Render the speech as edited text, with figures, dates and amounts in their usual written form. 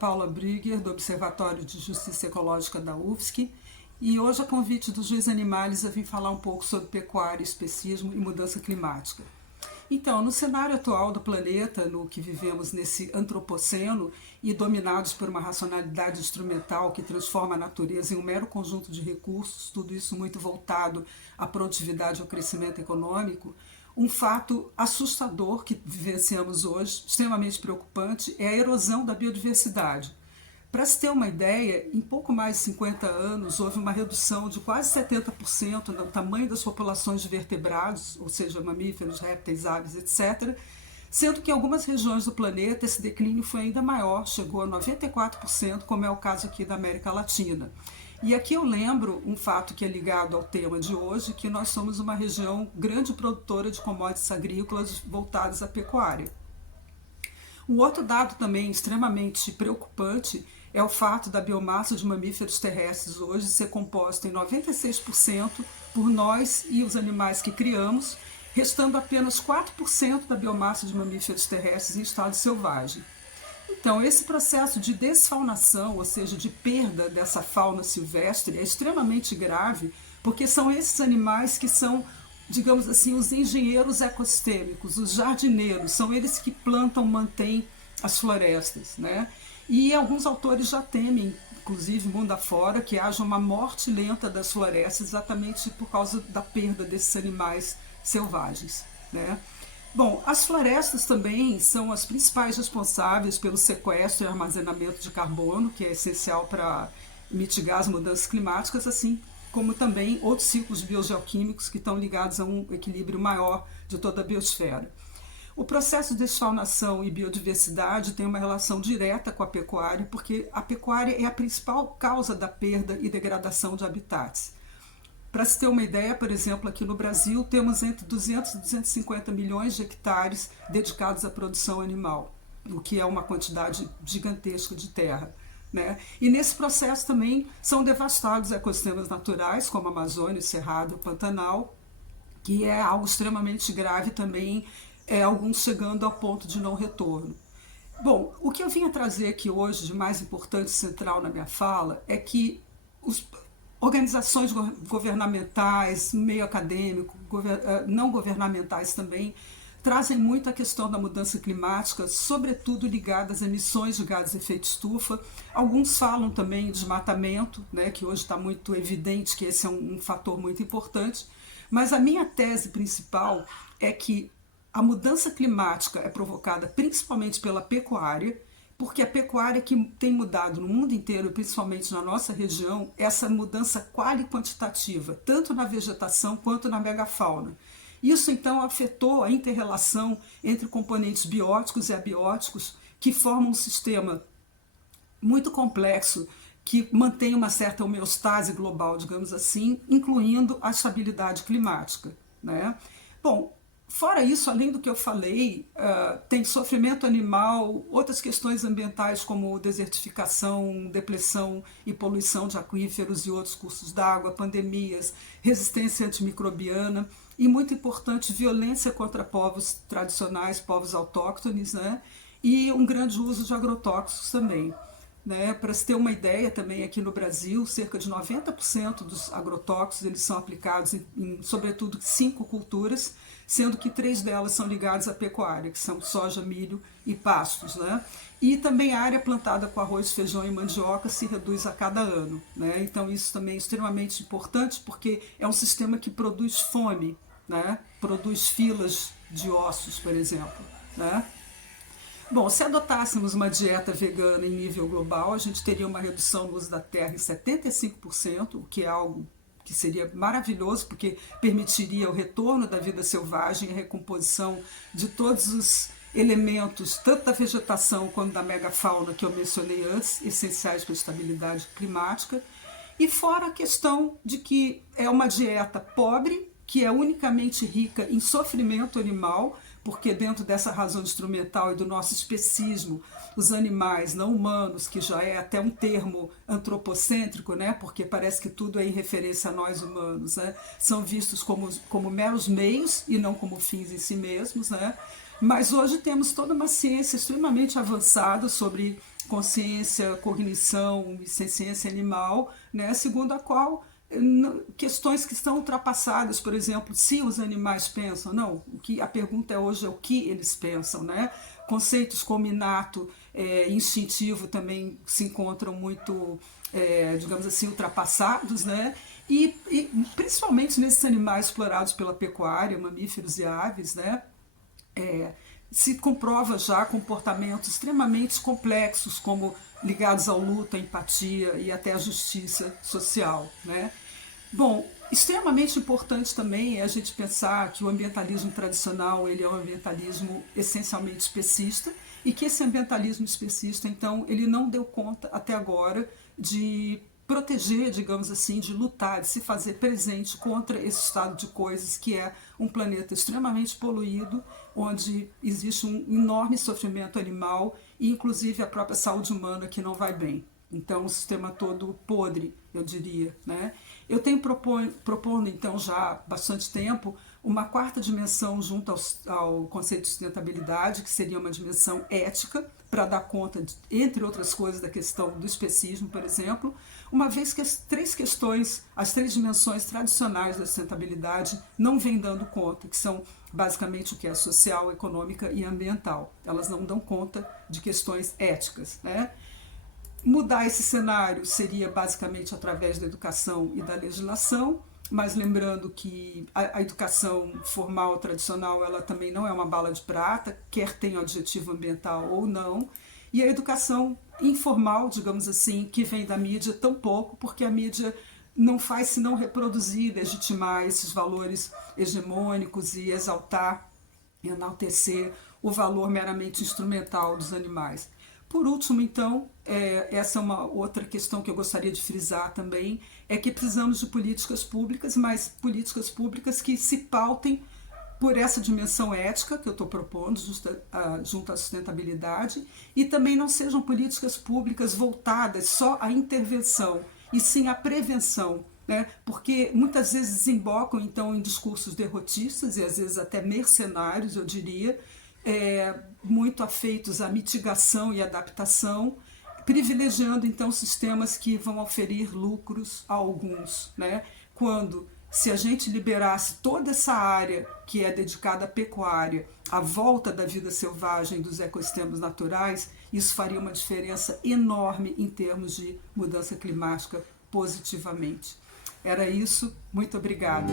Paula Brügger, do Observatório de Justiça Ecológica da UFSC, e hoje, a convite do Juiz Animales, eu vim falar um pouco sobre pecuária, especismo e mudança climática. Então, no cenário atual do planeta, no que vivemos nesse antropoceno e dominados por uma racionalidade instrumental que transforma a natureza em um mero conjunto de recursos, tudo isso muito voltado à produtividade e ao crescimento econômico, um fato assustador que vivenciamos hoje, extremamente preocupante, é a erosão da biodiversidade. Para se ter uma ideia, em pouco mais de 50 anos houve uma redução de quase 70% no tamanho das populações de vertebrados, ou seja, mamíferos, répteis, aves, etc., sendo que em algumas regiões do planeta esse declínio foi ainda maior, chegou a 94%, como é o caso aqui da América Latina. E aqui eu lembro um fato que é ligado ao tema de hoje, que nós somos uma região grande produtora de commodities agrícolas voltadas à pecuária. Um outro dado também extremamente preocupante é o fato da biomassa de mamíferos terrestres hoje ser composta em 96% por nós e os animais que criamos, restando apenas 4% da biomassa de mamíferos terrestres em estado selvagem. Então, esse processo de desfaunação, ou seja, de perda dessa fauna silvestre, é extremamente grave, porque são esses animais que são, digamos assim, os engenheiros ecossistêmicos, os jardineiros, são eles que plantam, mantêm as florestas, né? E alguns autores já temem, inclusive mundo afora, que haja uma morte lenta das florestas exatamente por causa da perda desses animais selvagens, né? Bom, as florestas também são as principais responsáveis pelo sequestro e armazenamento de carbono, que é essencial para mitigar as mudanças climáticas, assim como também outros ciclos biogeoquímicos que estão ligados a um equilíbrio maior de toda a biosfera. O processo de desfaunação e biodiversidade tem uma relação direta com a pecuária, porque a pecuária é a principal causa da perda e degradação de habitats. Para se ter uma ideia, por exemplo, aqui no Brasil temos entre 200 e 250 milhões de hectares dedicados à produção animal, o que é uma quantidade gigantesca de terra, né? E nesse processo também são devastados ecossistemas naturais, como a Amazônia, o Cerrado, o Pantanal, que é algo extremamente grave também, alguns chegando ao ponto de não retorno. Bom, o que eu vim a trazer aqui hoje de mais importante e central na minha fala é que os organizações governamentais, meio acadêmico, não governamentais também, trazem muito a questão da mudança climática, sobretudo ligada às emissões de gases de efeito estufa. Alguns falam também em desmatamento, né, que hoje está muito evidente que esse é um fator muito importante, mas a minha tese principal é que a mudança climática é provocada principalmente pela pecuária, porque a pecuária que tem mudado no mundo inteiro, principalmente na nossa região, essa mudança quali quantitativa, tanto na vegetação quanto na megafauna. Isso, então, afetou a inter-relação entre componentes bióticos e abióticos, que formam um sistema muito complexo, que mantém uma certa homeostase global, digamos assim, incluindo a estabilidade climática, né? Bom, fora isso, além do que eu falei, tem sofrimento animal, outras questões ambientais como desertificação, depressão e poluição de aquíferos e outros cursos d'água, pandemias, resistência antimicrobiana e, muito importante, violência contra povos tradicionais, povos autóctones, né? E um grande uso de agrotóxicos também. Né? Para se ter uma ideia, também aqui no Brasil, cerca de 90% dos agrotóxicos eles são aplicados em sobretudo 5 culturas, sendo que 3 delas são ligadas à pecuária, que são soja, milho e pastos, né? E também a área plantada com arroz, feijão e mandioca se reduz a cada ano, né? Então isso também é extremamente importante, porque é um sistema que produz fome, né? Produz filas de ossos, por exemplo, né? Bom, se adotássemos uma dieta vegana em nível global, a gente teria uma redução no uso da terra em 75%, o que é algo que seria maravilhoso, porque permitiria o retorno da vida selvagem e a recomposição de todos os elementos, tanto da vegetação quanto da megafauna que eu mencionei antes, essenciais para a estabilidade climática. E fora a questão de que é uma dieta pobre, que é unicamente rica em sofrimento animal, porque dentro dessa razão instrumental e do nosso especismo, os animais não humanos, que já é até um termo antropocêntrico, né, porque parece que tudo é em referência a nós humanos, né, são vistos como meros meios e não como fins em si mesmos, né. Mas hoje temos toda uma ciência extremamente avançada sobre consciência, cognição e senciência animal, né, segundo a qual questões que estão ultrapassadas, por exemplo, se os animais pensam, não, a pergunta hoje é o que eles pensam, né? Conceitos como inato, instintivo também se encontram muito, digamos assim, ultrapassados, né? E principalmente nesses animais explorados pela pecuária, mamíferos e aves, né? Se comprova já comportamentos extremamente complexos, como ligados ao luto, à empatia e até à justiça social, né? Bom, extremamente importante também é a gente pensar que o ambientalismo tradicional ele é um ambientalismo essencialmente especista e que esse ambientalismo especista, então, ele não deu conta até agora de proteger, digamos assim, de lutar, de se fazer presente contra esse estado de coisas que é um planeta extremamente poluído, onde existe um enorme sofrimento animal e inclusive a própria saúde humana que não vai bem. Então, o sistema todo podre, eu diria, né? Eu tenho propondo, então, já há bastante tempo, uma quarta dimensão junto ao conceito de sustentabilidade, que seria uma dimensão ética, para dar conta, entre outras coisas, da questão do especismo, por exemplo, uma vez que as três dimensões tradicionais da sustentabilidade não vêm dando conta, que são basicamente o que é social, econômica e ambiental. Elas não dão conta de questões éticas, né? Mudar esse cenário seria basicamente através da educação e da legislação, mas lembrando que a educação formal tradicional ela também não é uma bala de prata, quer tenha adjetivo ambiental ou não, e a educação informal, digamos assim, que vem da mídia tão pouco, porque a mídia não faz senão reproduzir, legitimar esses valores hegemônicos e exaltar, enaltecer o valor meramente instrumental dos animais. Por último, então, essa é uma outra questão que eu gostaria de frisar também, é que precisamos de políticas públicas, mas políticas públicas que se pautem por essa dimensão ética que eu estou propondo, junto à sustentabilidade, e também não sejam políticas públicas voltadas só à intervenção, e sim à prevenção, né? Porque muitas vezes desembocam então em discursos derrotistas e às vezes até mercenários, eu diria, muito afeitos à mitigação e adaptação, privilegiando então sistemas que vão oferir lucros a alguns, né? Quando, se a gente liberasse toda essa área que é dedicada à pecuária, à volta da vida selvagem dos ecossistemas naturais, isso faria uma diferença enorme em termos de mudança climática positivamente. Era isso, muito obrigada.